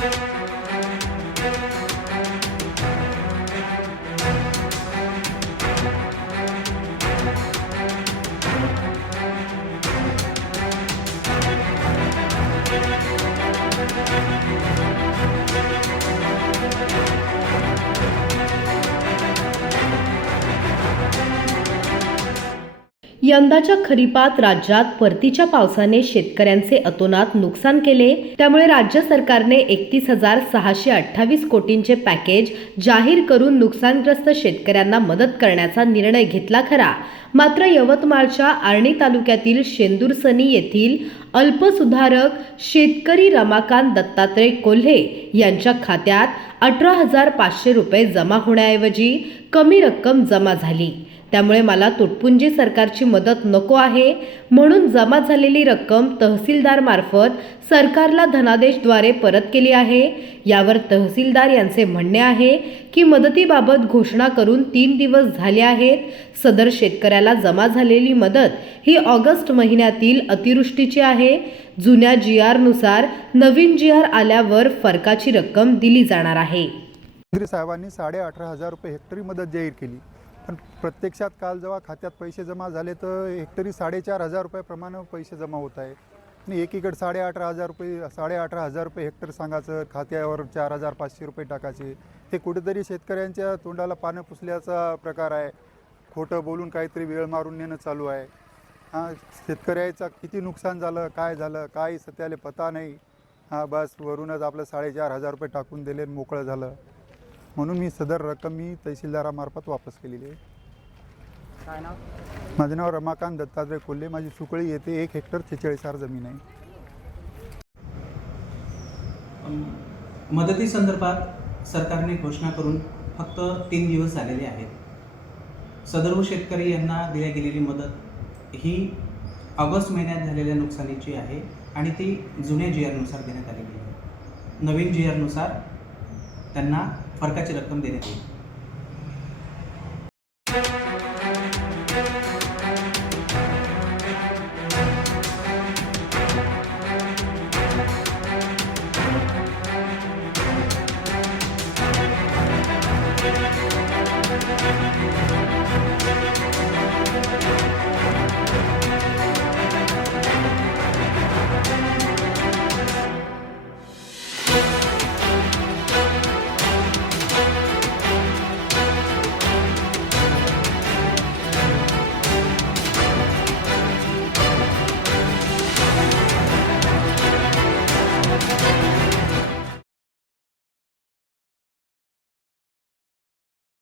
Müzik यंदाच्या खरीपात राज्यात परतीच्या पावसाने शेतकऱ्यांचे अतोनात नुकसान केले. त्यामुळे राज्य सरकारने एकतीस हजार सहाशे अठ्ठावीस कोटींचे पॅकेज जाहीर करून नुकसानग्रस्त शेतकऱ्यांना मदत करण्याचा निर्णय घेतला खरा. मात्र यवतमाळच्या आर्णी तालुक्यातील शेंदूरसनी येथील अल्पसुधारक शेतकरी रमाकांत दत्तात्रय कोल्हे यांच्या खात्यात अठरा हजार पाचशे रुपये जमा होण्याऐवजी कमी रक्कम जमा झाली. त्यामुळे मला तुटपुंजी सरकारची मदत नको आहे म्हणून जमा झालेली रक्कम तहसीलदार मार्फत सरकारला धनादेशद्वारे परत केली आहे. यावर तहसीलदार यांचे म्हणणे आहे की मदतीबाबत घोषणा करून तीन दिवस झाले आहेत. सदर शेतकऱ्याला जमा झालेली मदत ही ऑगस्ट महिन्यातील अतिवृष्टीची आहे. जुन्या जी आरनुसार नवीन जी आर आल्यावर फरकाची रक्कम दिली जाणार आहे. साहेबांनी साडे अठरा हजार रुपये हेक्टरी मदत जाहीर केली. पण प्रत्यक्षात काल जेव्हा खात्यात पैसे जमा झाले तर हेक्टरी साडेचार हजार रुपयाप्रमाणे पैसे जमा होत आहे. आणि एकीकडे साडे अठरा हजार रुपये साडे अठरा हजार रुपये हेक्टर सांगायचं खात्यावर चार हजार पाचशे रुपये टाकायचे. हे कुठेतरी शेतकऱ्यांच्या तोंडाला पानं पुसल्याचा प्रकार आहे. खोटं बोलून काहीतरी वेळ मारून नेणं चालू आहे. हां शेतकऱ्याचं किती नुकसान झालं काय झालं काय सत्याले पता नाही. हां बस वरूनच आपलं साडेचार हजार रुपये टाकून दिले मोकळं झालं. म्हणून मी सदर रक्कम मी तहसीलदारामार्फत वापस केलेली आहे. काय नाव? माझं नाव रमाकांत दत्तात्रय कोल्हे. माझी सुकळी येथे एक हेक्टर छेचाळीस हजार जमीन आहे. मदतीसंदर्भात सरकारने घोषणा करून फक्त तीन दिवस झालेले आहेत. सदर्भ शेतकरी यांना दिल्या गेलेली मदत ही ऑगस्ट महिन्यात झालेल्या नुकसानीची आहे आणि ती जुन्या जी आरनुसार देण्यात आलेली आहे. नवीन जी आरनुसार त्यांना फरकाची रक्कम देण्यात येईल.